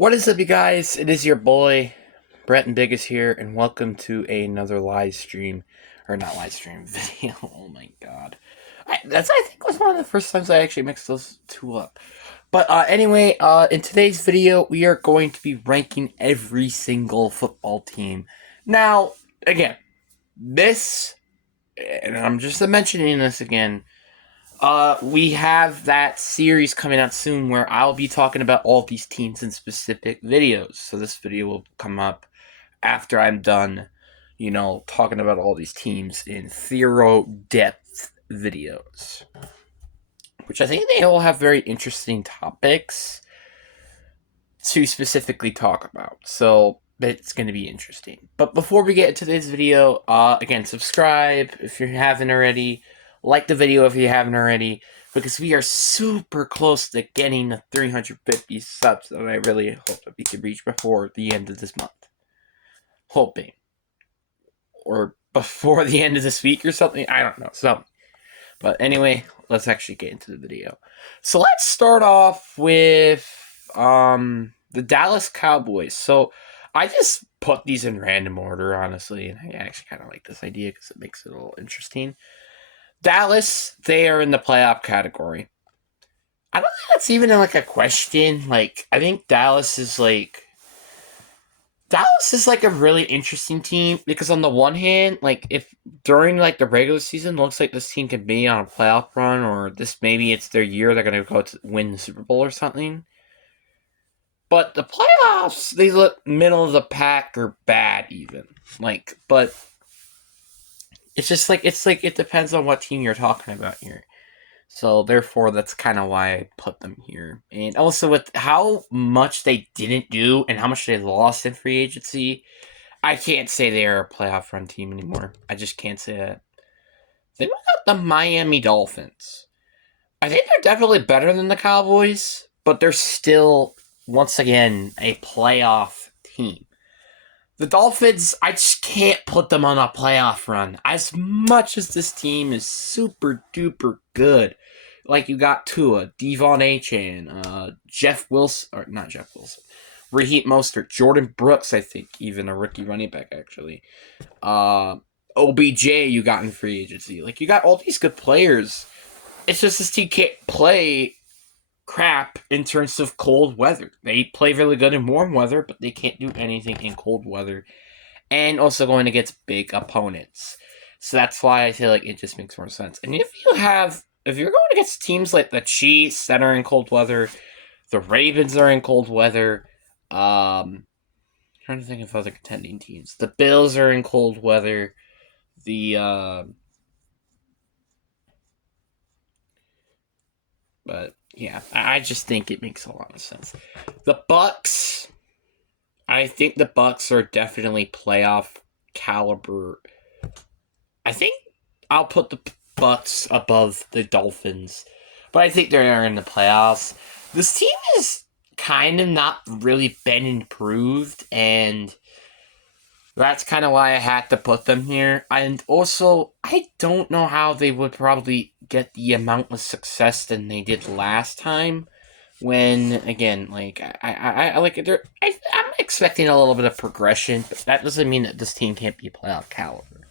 What is up, you guys? It is your boy, Brett and Biggest here, and welcome to another live stream. Or not live stream, video. Oh my god. I think was one of the first times I actually mixed those two up. But anyway, in today's video, we are going to be ranking every single football team. Now, again, this, and I'm just mentioning this again, we have that series coming out soon where I'll be talking about all these teams in specific videos. So this video will come up after I'm done, talking about all these teams in thorough depth videos. Which I think they all have very interesting topics to specifically talk about. So it's going to be interesting. But before we get into this video, again, subscribe if you haven't already. Like the video if you haven't already, because we are super close to getting the 350 subs that I really hope that we can reach before the end of this month. Hoping. Or before the end of this week or something. I don't know. But anyway, let's actually get into the video. So let's start off with the Dallas Cowboys. So I just put these in random order, honestly, and I actually kind of like this idea because it makes it a little interesting. Dallas, they are in the playoff category. I don't think that's even like a question. Like, I think Dallas is like a really interesting team because on the one hand, like if during like the regular season, looks like this team can be on a playoff run, or maybe it's their year they're gonna go to win the Super Bowl or something. But the playoffs, they look middle of the pack or bad even. But it's just it depends on what team you're talking about here. So therefore, that's kind of why I put them here. And also with how much they didn't do and how much they lost in free agency, I can't say they are a playoff run team anymore. I just can't say that. Then we got the Miami Dolphins. I think they're definitely better than the Cowboys, but they're still, once again, a playoff team. The Dolphins, I just can't put them on a playoff run. As much as this team is super duper good. Like you got Tua, Devon Achane, Jeff Wilson, or not Jeff Wilson, Raheem Mostert, Jordan Brooks, I think, even a rookie running back, actually. OBJ you got in free agency. Like, you got all these good players. It's just this team can't play crap in terms of cold weather. They play really good in warm weather, but they can't do anything in cold weather. And also going against big opponents. So that's why I feel like it just makes more sense. And if you're going against teams like the Chiefs that are in cold weather, the Ravens are in cold weather, trying to think of other contending teams. The Bills are in cold weather, but yeah, I just think it makes a lot of sense. The Bucks, I think the Bucks are definitely playoff caliber. I think I'll put the Bucks above the Dolphins, but I think they're in the playoffs. This team is kind of not really been improved, and that's kind of why I had to put them here. And also, I don't know how they would probably get the amount of success than they did last time. When again, like I'm expecting a little bit of progression, but that doesn't mean that this team can't be a playoff caliber.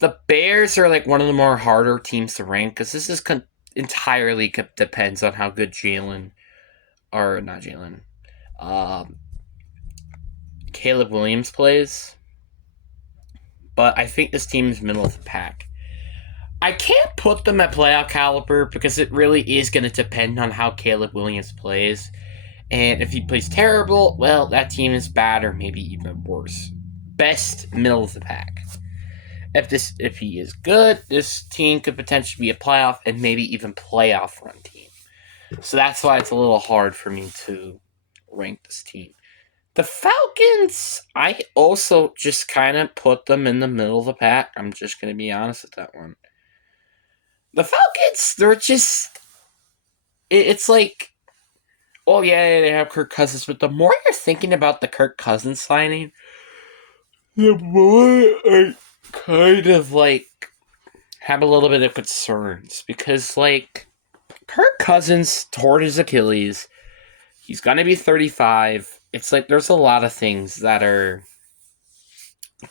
The Bears are like one of the more harder teams to rank because this is entirely depends on how good Caleb Williams plays. But I think this team is middle of the pack. I can't put them at playoff caliber because it really is going to depend on how Caleb Williams plays. And if he plays terrible, well, that team is bad or maybe even worse. Best middle of the pack. If he is good, this team could potentially be a playoff and maybe even playoff run team. So that's why it's a little hard for me to rank this team. The Falcons, I also just kind of put them in the middle of the pack. I'm just going to be honest with that one. The Falcons, they're just... It's like... Oh, yeah, they have Kirk Cousins, but the more you're thinking about the Kirk Cousins signing, the more I kind of, have a little bit of concerns. Because, Kirk Cousins tore his Achilles. He's going to be 35. It's like there's a lot of things that are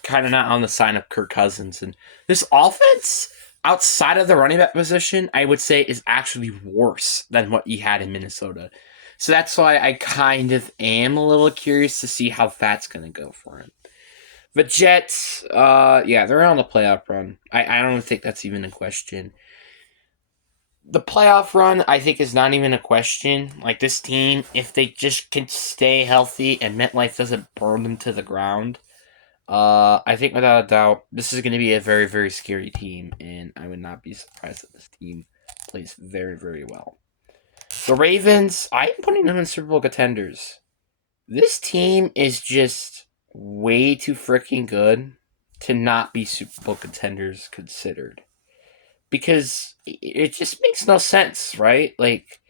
kind of not on the sign of Kirk Cousins. And this offense, outside of the running back position, I would say is actually worse than what he had in Minnesota. So that's why I kind of am a little curious to see how that's going to go for him. The Jets, yeah, they're on the playoff run. I don't think that's even a question. The playoff run, I think, is not even a question. Like, this team, if they just can stay healthy and MetLife doesn't burn them to the ground, I think without a doubt, this is going to be a very, very scary team, and I would not be surprised if this team plays very, very well. The Ravens, I am putting them in Super Bowl contenders. This team is just way too freaking good to not be Super Bowl contenders considered. Because it just makes no sense, right? Like,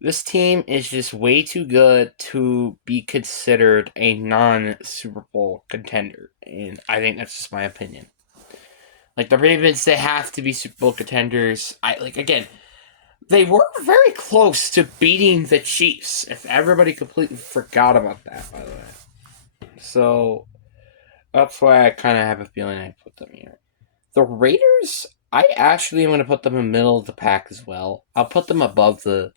this team is just way too good to be considered a non-Super Bowl contender. And I think that's just my opinion. Like, the Ravens, they have to be Super Bowl contenders. Again, they were very close to beating the Chiefs, if everybody completely forgot about that, by the way. So, that's why I kind of have a feeling I put them here. The Raiders, I actually am going to put them in the middle of the pack as well. I'll put them above the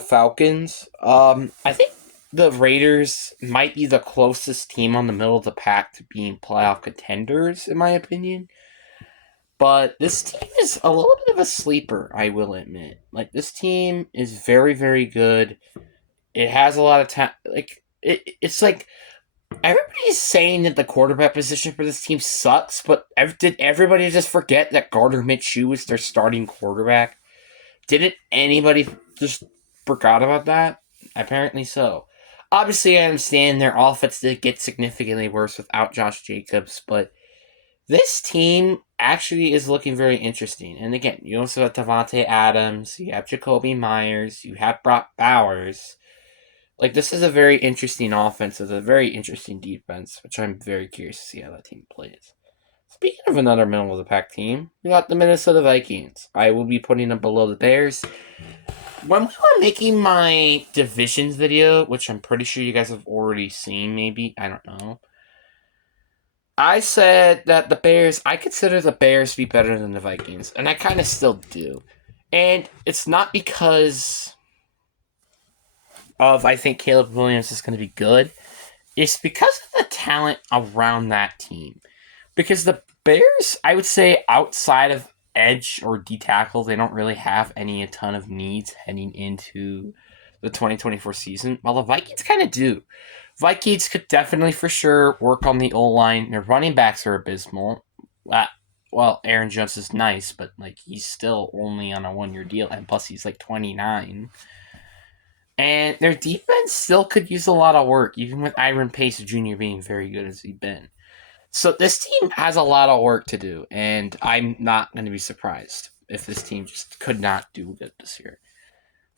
Falcons. I think the Raiders might be the closest team on the middle of the pack to being playoff contenders, in my opinion. But this team is a little bit of a sleeper, I will admit. Like, this team is very, very good. It has a lot of talent. It's like everybody's saying that the quarterback position for this team sucks, but did everybody just forget that Gardner Minshew is their starting quarterback? Didn't anybody just forgot about that? Apparently so. Obviously, I understand their offense did get significantly worse without Josh Jacobs, but this team actually is looking very interesting. And again, you also have Davante Adams, you have Jacoby Myers, you have Brock Bowers. Like, this is a very interesting offense, it's a very interesting defense, which I'm very curious to see how that team plays. Speaking of another middle of the pack team, we got the Minnesota Vikings. I will be putting them below the Bears. When we were making my divisions video, which I'm pretty sure you guys have already seen, maybe, I don't know, I said that I consider the Bears to be better than the Vikings, and I kind of still do. And it's not because I think Caleb Williams is going to be good. It's because of the talent around that team. Because the Bears, I would say, outside of edge or D tackle, they don't really have a ton of needs heading into the 2024 season, while the Vikings kind of do. Vikings could definitely, for sure, work on the O-line. Their running backs are abysmal. Well, Aaron Jones is nice, but he's still only on a 1-year deal, and plus he's 29. And their defense still could use a lot of work, even with Ivan Pace Jr. being very good as he's been. So this team has a lot of work to do, and I'm not going to be surprised if this team just could not do good this year.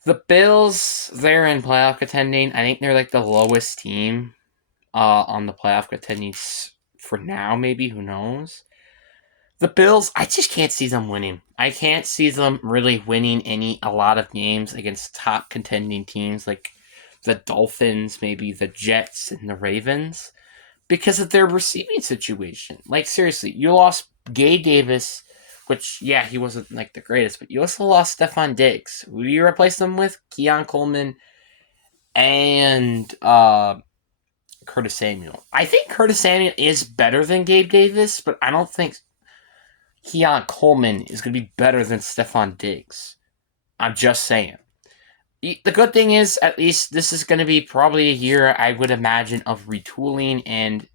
The Bills, they're in playoff contending. I think they're the lowest team on the playoff contending for now, maybe. Who knows? The Bills, I just can't see them winning. I can't see them really winning a lot of games against top contending teams like the Dolphins, maybe the Jets, and the Ravens because of their receiving situation. Seriously, you lost Gabe Davis, which, yeah, he wasn't the greatest, but you also lost Stefon Diggs. Who do you replace them with? Keon Coleman and Curtis Samuel. I think Curtis Samuel is better than Gabe Davis, but I don't think Keon Coleman is going to be better than Stefon Diggs. I'm just saying. The good thing is, at least this is going to be probably a year, I would imagine, of retooling, and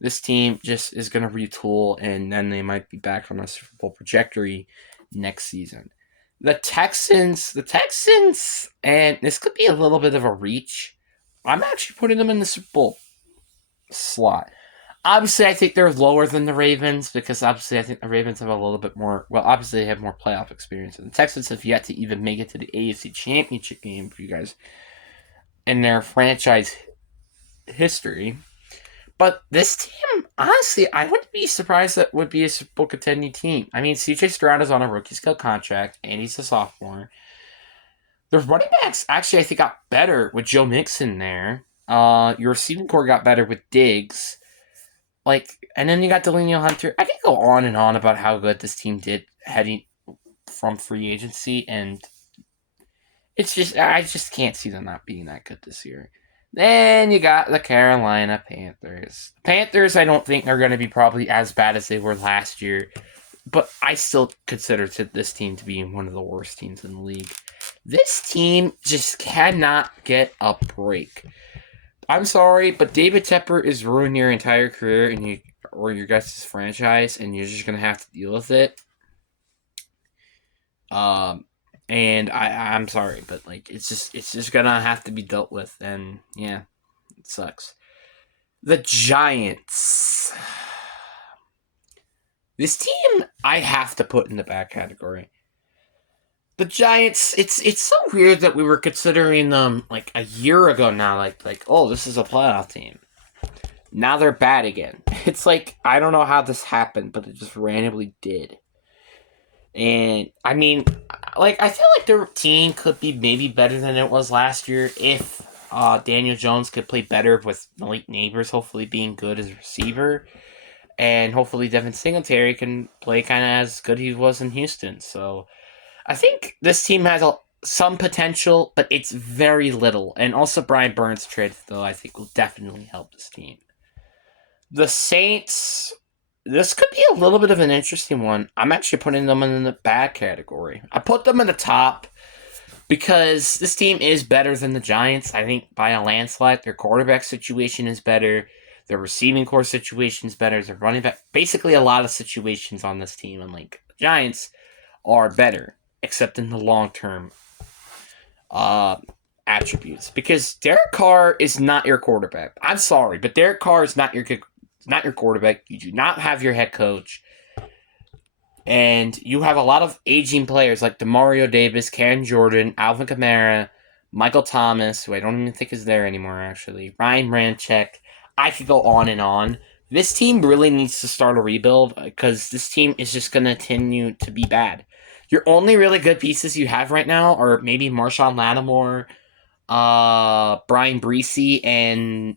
this team just is going to retool, and then they might be back on a Super Bowl trajectory next season. The Texans, and this could be a little bit of a reach. I'm actually putting them in the Super Bowl slot. Obviously, I think they're lower than the Ravens because obviously I think the Ravens have a little bit more. Well, obviously they have more playoff experience, and the Texans have yet to even make it to the AFC Championship game for you guys in their franchise history. But this team, honestly, I wouldn't be surprised that would be a Super Bowl contending team. I mean, CJ Stroud is on a rookie scale contract, and he's a sophomore. The running backs actually, I think, got better with Joe Mixon there. Your receiving core got better with Diggs. And then you got Danielle Hunter. I can go on and on about how good this team did heading from free agency, and I just can't see them not being that good this year. Then you got the Carolina Panthers. Panthers, I don't think are going to be probably as bad as they were last year, but I still consider this team to be one of the worst teams in the league. This team just cannot get a break. I'm sorry, but David Tepper is ruining your entire career or your guys' franchise, and you're just going to have to deal with it. And I'm sorry, but it's just gonna have to be dealt with, and yeah, it sucks. The Giants. This team I have to put in the bad category. The Giants, it's so weird that we were considering them a year ago now, oh, this is a playoff team. Now they're bad again. It's I don't know how this happened, but it just randomly did. And I mean, I feel like their team could be maybe better than it was last year if Daniel Jones could play better with Malik Neighbors hopefully being good as a receiver. And hopefully Devin Singletary can play kind of as good as he was in Houston. So I think this team has some potential, but it's very little. And also Brian Burns trade, though, I think will definitely help this team. The Saints... This could be a little bit of an interesting one. I'm actually putting them in the bad category. I put them in the top because this team is better than the Giants. I think by a landslide. Their quarterback situation is better. Their receiving core situation is better. Their running back. Basically, a lot of situations on this team, and the Giants, are better, except in the long-term attributes. Because Derek Carr is not your quarterback. I'm sorry, but Derek Carr is not your quarterback. You do not have your head coach. And you have a lot of aging players like Demario Davis, Cam Jordan, Alvin Kamara, Michael Thomas, who I don't even think is there anymore, actually. Ryan Ramczyk. I could go on and on. This team really needs to start a rebuild because this team is just going to continue to be bad. Your only really good pieces you have right now are maybe Marshawn Lattimore, Brian Breesy, and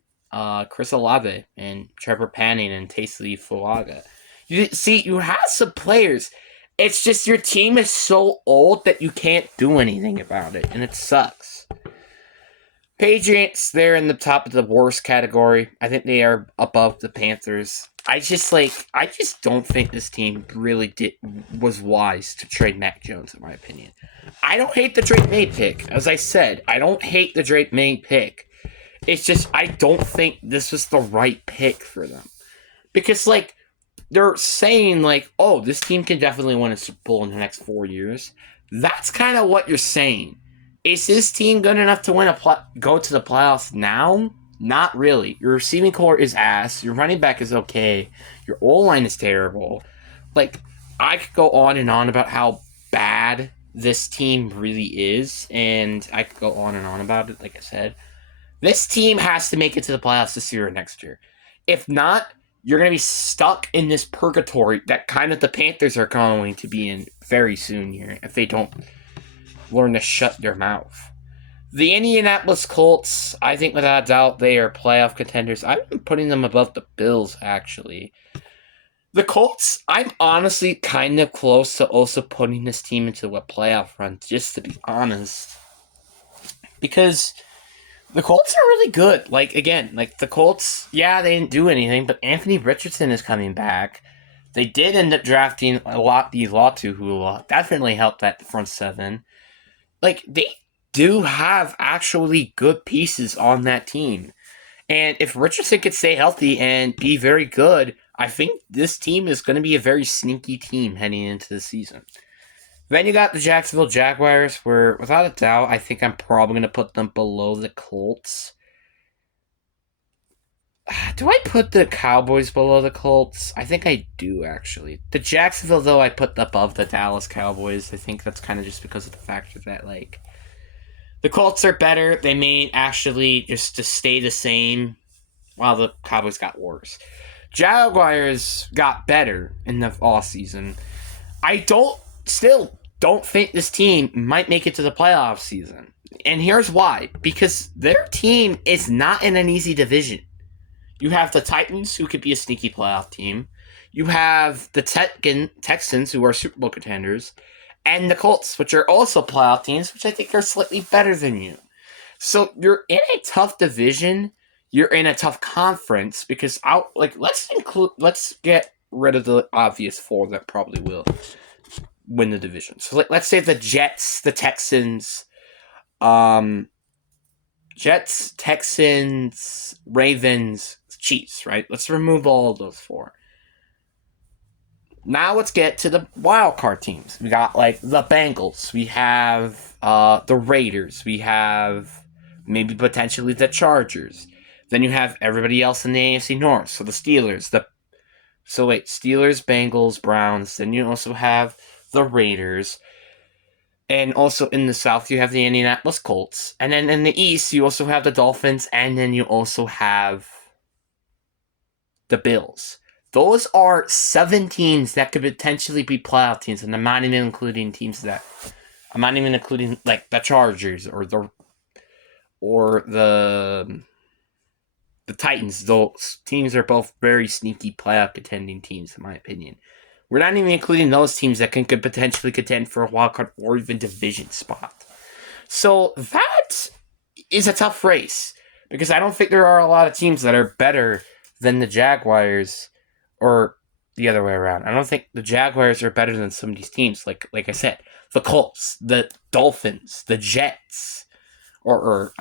Chris Olave and Trevor Panning and Tasty Fuaga. You have some players. It's just your team is so old that you can't do anything about it, and it sucks. Patriots, they're in the top of the worst category. I think they are above the Panthers. I just don't think this team really was wise to trade Mac Jones, in my opinion. I don't hate the Drake May pick. As I said, I don't hate the Drake May pick. It's just, I don't think this was the right pick for them. Because, they're saying, oh, this team can definitely win a Super Bowl in the next 4 years. That's kind of what you're saying. Is this team good enough to go to the playoffs now? Not really. Your receiving core is ass. Your running back is okay. Your O-line is terrible. I could go on and on about how bad this team really is, and I could go on and on about it, like I said. This team has to make it to the playoffs this year or next year. If not, you're going to be stuck in this purgatory that kind of the Panthers are going to be in very soon here if they don't learn to shut their mouth. The Indianapolis Colts, I think without a doubt, they are playoff contenders. I've been putting them above the Bills, actually. The Colts, I'm honestly kind of close to also putting this team into a playoff run, just to be honest. Because the Colts are really good. The Colts, yeah, they didn't do anything, but Anthony Richardson is coming back. They did end up drafting Latu, who definitely helped that front seven. They do have actually good pieces on that team. And if Richardson could stay healthy and be very good, I think this team is going to be a very sneaky team heading into the season. Then you got the Jacksonville Jaguars, where, without a doubt, I think I'm probably going to put them below the Colts. Do I put the Cowboys below the Colts? I think I do, actually. The Jacksonville, though, I put above the Dallas Cowboys. I think that's kind of just because of the fact that, the Colts are better. They may actually just to stay the same, while the Cowboys got worse. Jaguars got better in the offseason. I don't don't think this team might make it to the playoff season. And here's why. Because their team is not in an easy division. You have the Titans, who could be a sneaky playoff team. You have the Texans, who are Super Bowl contenders. And the Colts, which are also playoff teams, which I think are slightly better than you. So you're in a tough division. You're in a tough conference because let's get rid of the obvious four that probably will win the division. So let's say the Jets, the Texans, Ravens, Chiefs, right? Let's remove all of those four. Now let's get to the wild card teams. We got like the Bengals. We have the Raiders. We have maybe potentially the Chargers. Then you have everybody else in the AFC North. So the Steelers. Steelers, Bengals, Browns. Then you also have the Raiders. And also in the South, you have the Indianapolis Colts. And then in the East, you also have the Dolphins. And then you also have the Bills. Those are 7 teams that could potentially be playoff teams, and I'm not even including like the Chargers or the Titans. Those teams are both very sneaky playoff contending teams, in my opinion. We're not even including those teams that could potentially contend for a wild card or even division spot. So that is a tough race because I don't think there are a lot of teams that are better than the Jaguars. Or the other way around. I don't think the Jaguars are better than some of these teams. Like I said, the Colts, the Dolphins, the Jets, or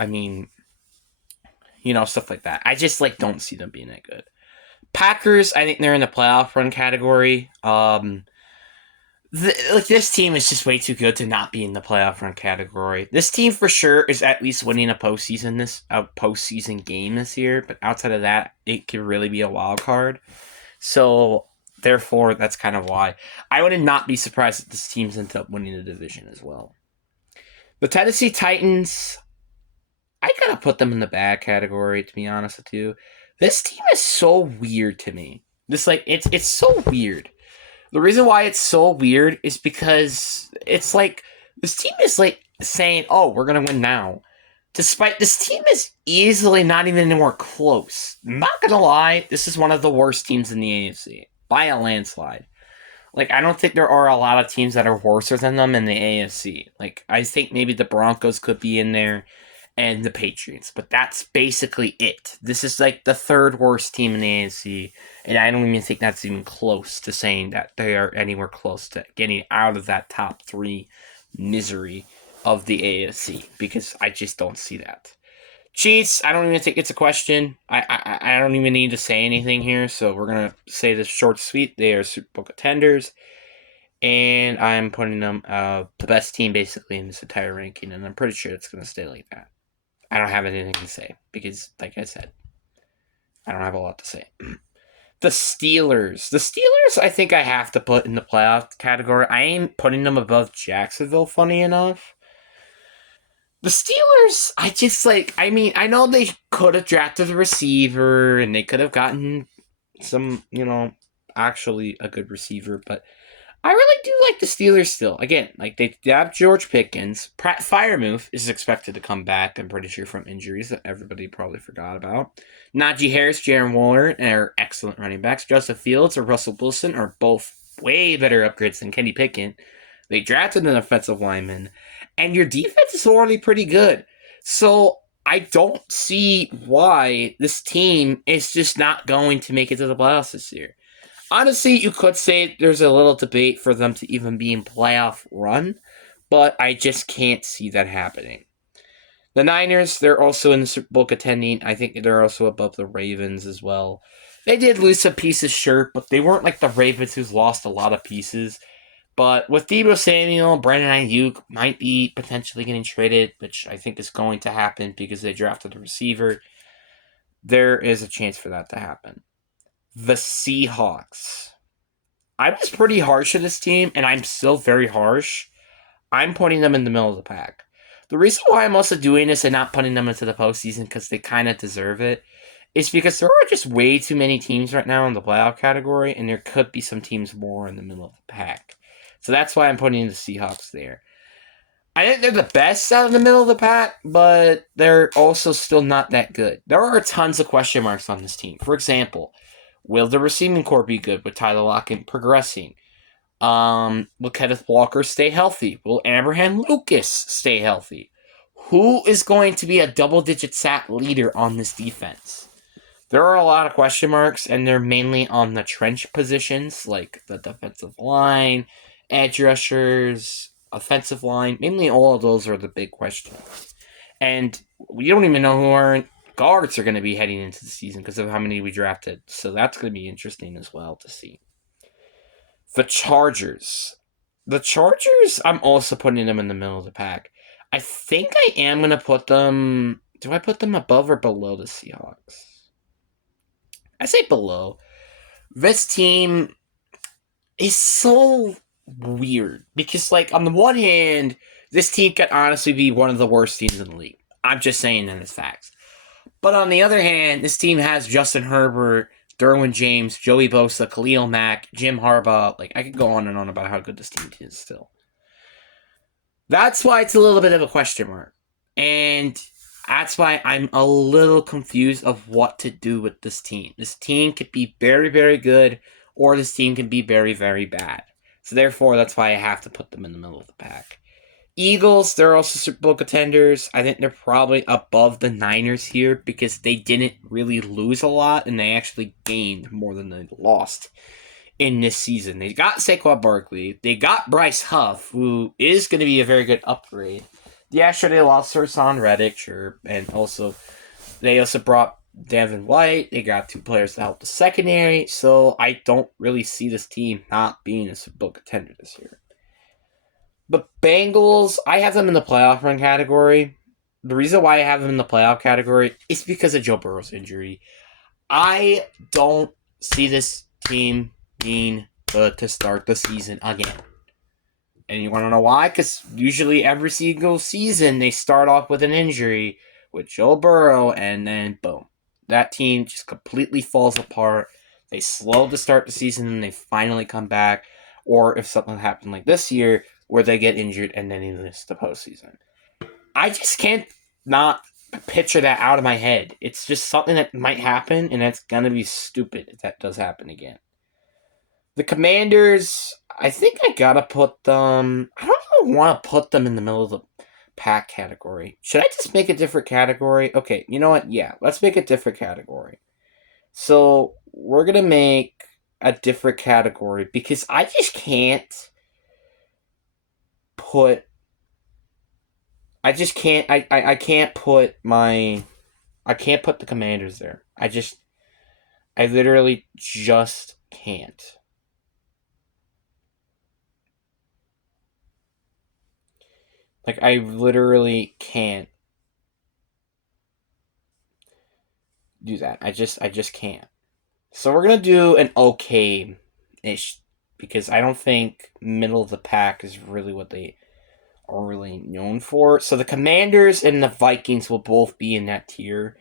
stuff like that. I just don't see them being that good. Packers, I think they're in the playoff run category. This team is just way too good to not be in the playoff run category. This team for sure is at least winning a postseason game this year. But outside of that, it could really be a wild card. So, therefore, that's kind of why. I would not be surprised if this team's end up winning the division as well. The Tennessee Titans, I gotta put them in the bad category, to be honest with you. This team is so weird to me. It's so weird. The reason why it's so weird is because it's this team is saying, oh, we're gonna win now. Despite this team is easily not even anywhere close. I'm not gonna lie, this is one of the worst teams in the AFC by a landslide. I don't think there are a lot of teams that are worse than them in the AFC. I think maybe the Broncos could be in there and the Patriots, but that's basically it. This is the 3rd worst team in the AFC, and I don't even think that's even close to saying that they are anywhere close to getting out of that top 3 misery of the AFC, because I just don't see that. Chiefs, I don't even think it's a question. I don't even need to say anything here, so we're going to say this short sweet. They are Super Bowl contenders, and I'm putting them the best team basically in this entire ranking, and I'm pretty sure it's going to stay like that. I don't have anything to say, because, like I said, I don't have a lot to say. The Steelers, I think I have to put in the playoff category. I ain't putting them above Jacksonville, funny enough. The Steelers, I know they could have drafted a receiver and they could have gotten some, actually a good receiver, but I really do like the Steelers still. Again, they have George Pickens. Pratt Freiermuth is expected to come back, I'm pretty sure, from injuries that everybody probably forgot about. Najee Harris, Jaron Waller are excellent running backs. Justin Fields or Russell Wilson are both way better upgrades than Kenny Pickett. They drafted an offensive lineman. And your defense is already pretty good. So I don't see why this team is just not going to make it to the playoffs this year. Honestly, you could say there's a little debate for them to even be in playoff run, but I just can't see that happening. The Niners, they're also in the Super Bowl contending. I think they're also above the Ravens as well. They did lose some pieces, sure, but they weren't like the Ravens who's lost a lot of pieces. But with Deebo Samuel, Brandon Ayuk might be potentially getting traded, which I think is going to happen because they drafted a receiver. There is a chance for that to happen. The Seahawks. I was pretty harsh on this team, and I'm still very harsh. I'm putting them in the middle of the pack. The reason why I'm also doing this and not putting them into the postseason, because they kind of deserve it, is because there are just way too many teams right now in the playoff category, and there could be some teams more in the middle of the pack. So that's why I'm putting the Seahawks there. I think they're the best out of the middle of the pack, but they're also still not that good. There are tons of question marks on this team. For example, will the receiving core be good with Tyler Lockett progressing? Will Kenneth Walker stay healthy? Will Abraham Lucas stay healthy? Who is going to be a double-digit sack leader on this defense? There are a lot of question marks, and they're mainly on the trench positions, like the defensive line, edge rushers, offensive line. Mainly all of those are the big questions. And we don't even know who our guards are going to be heading into the season because of how many we drafted. So that's going to be interesting as well to see. The Chargers. The Chargers, I'm also putting them in the middle of the pack. I think I am going to put them... Do I put them above or below the Seahawks? I say below. This team is so weird because, like, on the one hand, this team could honestly be one of the worst teams in the league. I'm just saying that as facts. But on the other hand, this team has Justin Herbert, Derwin James, Joey Bosa, Khalil Mack, Jim Harbaugh. Like, I could go on and on about how good this team is still. That's why it's a little bit of a question mark. And that's why I'm a little confused of what to do with this team. This team could be very, very good, or this team can be very, very bad. So therefore, that's why I have to put them in the middle of the pack. Eagles, they're also Super Bowl contenders. I think they're probably above the Niners here because they didn't really lose a lot and they actually gained more than they lost in this season. They got Saquon Barkley. They got Bryce Huff, who is going to be a very good upgrade. Yeah, sure, they lost Hassan Reddick, sure. And also, they also brought Devin White. They got 2 players to help the secondary. So I don't really see this team not being a Super Bowl contender this year. The Bengals, I have them in the playoff run category. The reason why I have them in the playoff category is because of Joe Burrow's injury. I don't see this team being good to start the season again. And you want to know why? Because usually every single season they start off with an injury with Joe Burrow, and then boom. That team just completely falls apart. They slow to start the season, and they finally come back. Or if something happened like this year, where they get injured and then they miss the postseason. I just can't not picture that out of my head. It's just something that might happen, and it's going to be stupid if that does happen again. The Commanders, I think I got to put them... I don't even want to put them in the middle of the pack category. Should I just make a different category? Okay, you know what? Yeah, let's make a different category. So, we're going to make a different category because I just can't put... I just can't... I can't put my... I can't put the Commanders there. I literally just can't. Like, I literally can't do that. I just can't. So we're gonna do an okay-ish, because I don't think middle of the pack is really what they are really known for. So the Commanders and the Vikings will both be in that tier.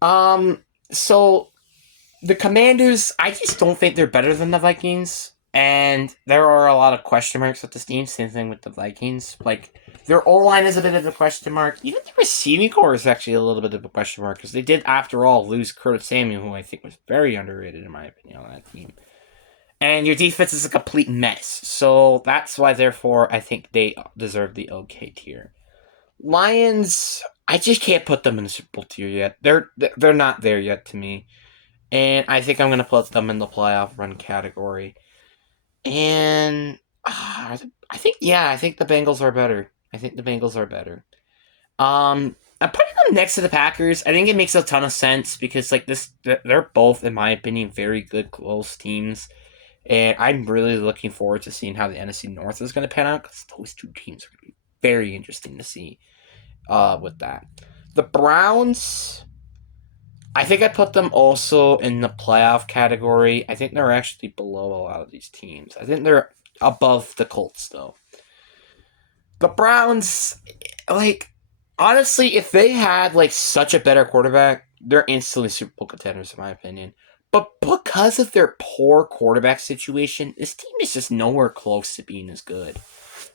So the Commanders, I just don't think they're better than the Vikings. And there are a lot of question marks with this team. Same thing with the Vikings. Like, their O-line is a bit of a question mark. Even the receiving core is actually a little bit of a question mark, because they did, after all, lose Curtis Samuel, who I think was very underrated, in my opinion, on that team. And your defense is a complete mess. So that's why, therefore, I think they deserve the okay tier. Lions, I just can't put them in the Super Bowl tier yet. They're not there yet to me. And I think I'm going to put them in the playoff run category. And I think the Bengals are better. I'm putting them next to the Packers. I think it makes a ton of sense because, like, they're both, in my opinion, very good, close teams. And I'm really looking forward to seeing how the NFC North is going to pan out, because those two teams are going to be very interesting to see with that. The Browns, I think I put them also in the playoff category. I think they're actually below a lot of these teams. I think they're above the Colts, though. The Browns, like, honestly, if they had, like, such a better quarterback, they're instantly Super Bowl contenders, in my opinion. But because of their poor quarterback situation, this team is just nowhere close to being as good.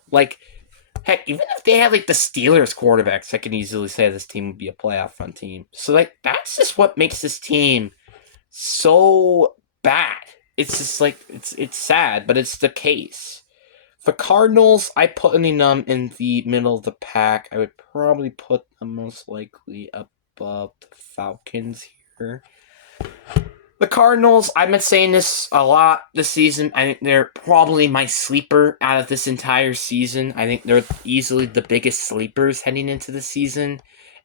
Like, heck, even if they had like the Steelers quarterbacks, I can easily say this team would be a playoff run team. So like that's just what makes this team so bad. It's just like it's sad, but it's the case. The Cardinals, I putting them in the middle of the pack. I would probably put them most likely above the Falcons here. The Cardinals, I've been saying this a lot this season. I think they're probably my sleeper out of this entire season. I think they're easily the biggest sleepers heading into the season,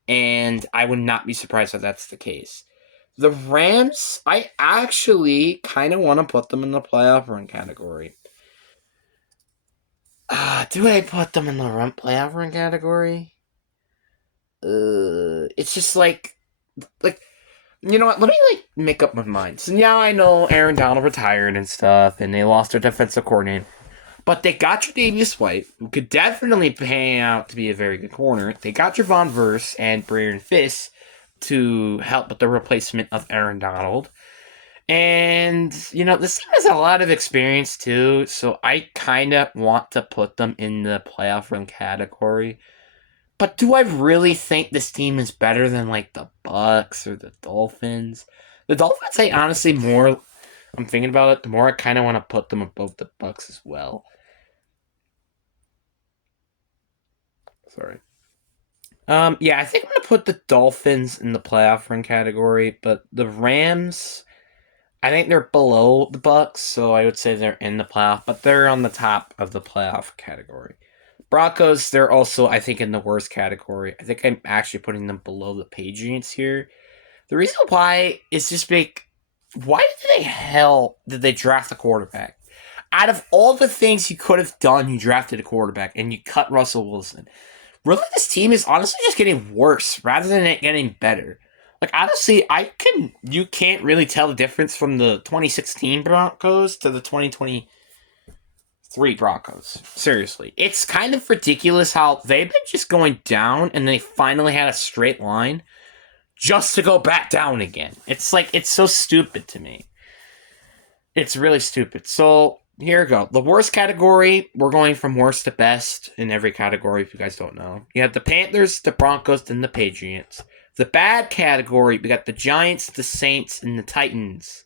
and I would not be surprised if that's the case. The Rams, I actually kind of want to put them in the playoff run category. Do I put them in the playoff run category? It's just like you know what? Let me make up my mind. So yeah, I know Aaron Donald retired and stuff, and they lost their defensive coordinator, but they got Tre'Davious White, who could definitely pan out to be a very good corner. They got Javon Verse and Brandon Fiss to help with the replacement of Aaron Donald. And, you know, this team has a lot of experience too, so I kind of want to put them in the playoff run category. But do I really think this team is better than, like, the Bucks or the Dolphins? The Dolphins, I honestly I'm thinking about it, the more I kind of want to put them above the Bucks as well. Sorry. Yeah, I think I'm gonna put the Dolphins in the playoff run category, but the Rams, I think they're below the Bucks, so I would say they're in the playoff, but they're on the top of the playoff category. Broncos, they're also, I think, in the worst category. I think I'm actually putting them below the Patriots here. The reason why is just why did they draft a quarterback? Out of all the things you could have done, you drafted a quarterback and you cut Russell Wilson. Really, this team is honestly just getting worse rather than it getting better. Like honestly, you can't really tell the difference from the 2016 Broncos to the 2023 Broncos. Seriously, it's kind of ridiculous how they've been just going down and they finally had a straight line just to go back down again. It's so stupid to me. It's really stupid. So here we go. The worst category, we're going from worst to best in every category, if you guys don't know. You have the Panthers, the Broncos, and the Patriots. The bad category, we got the Giants, the Saints, and the Titans.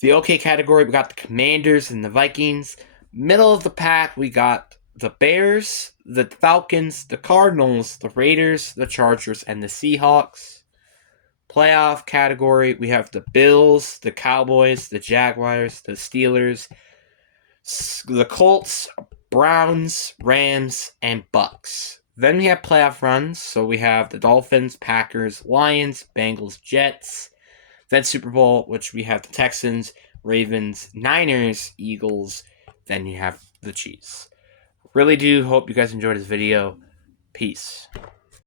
The okay category, we got the Commanders and the Vikings. Middle of the pack, we got the Bears, the Falcons, the Cardinals, the Raiders, the Chargers, and the Seahawks. Playoff category, we have the Bills, the Cowboys, the Jaguars, the Steelers, the Colts, Browns, Rams, and Bucks. Then we have playoff runs, so we have the Dolphins, Packers, Lions, Bengals, Jets. Then Super Bowl, which we have the Texans, Ravens, Niners, Eagles. Then you have the Chiefs. Really do hope you guys enjoyed this video. Peace.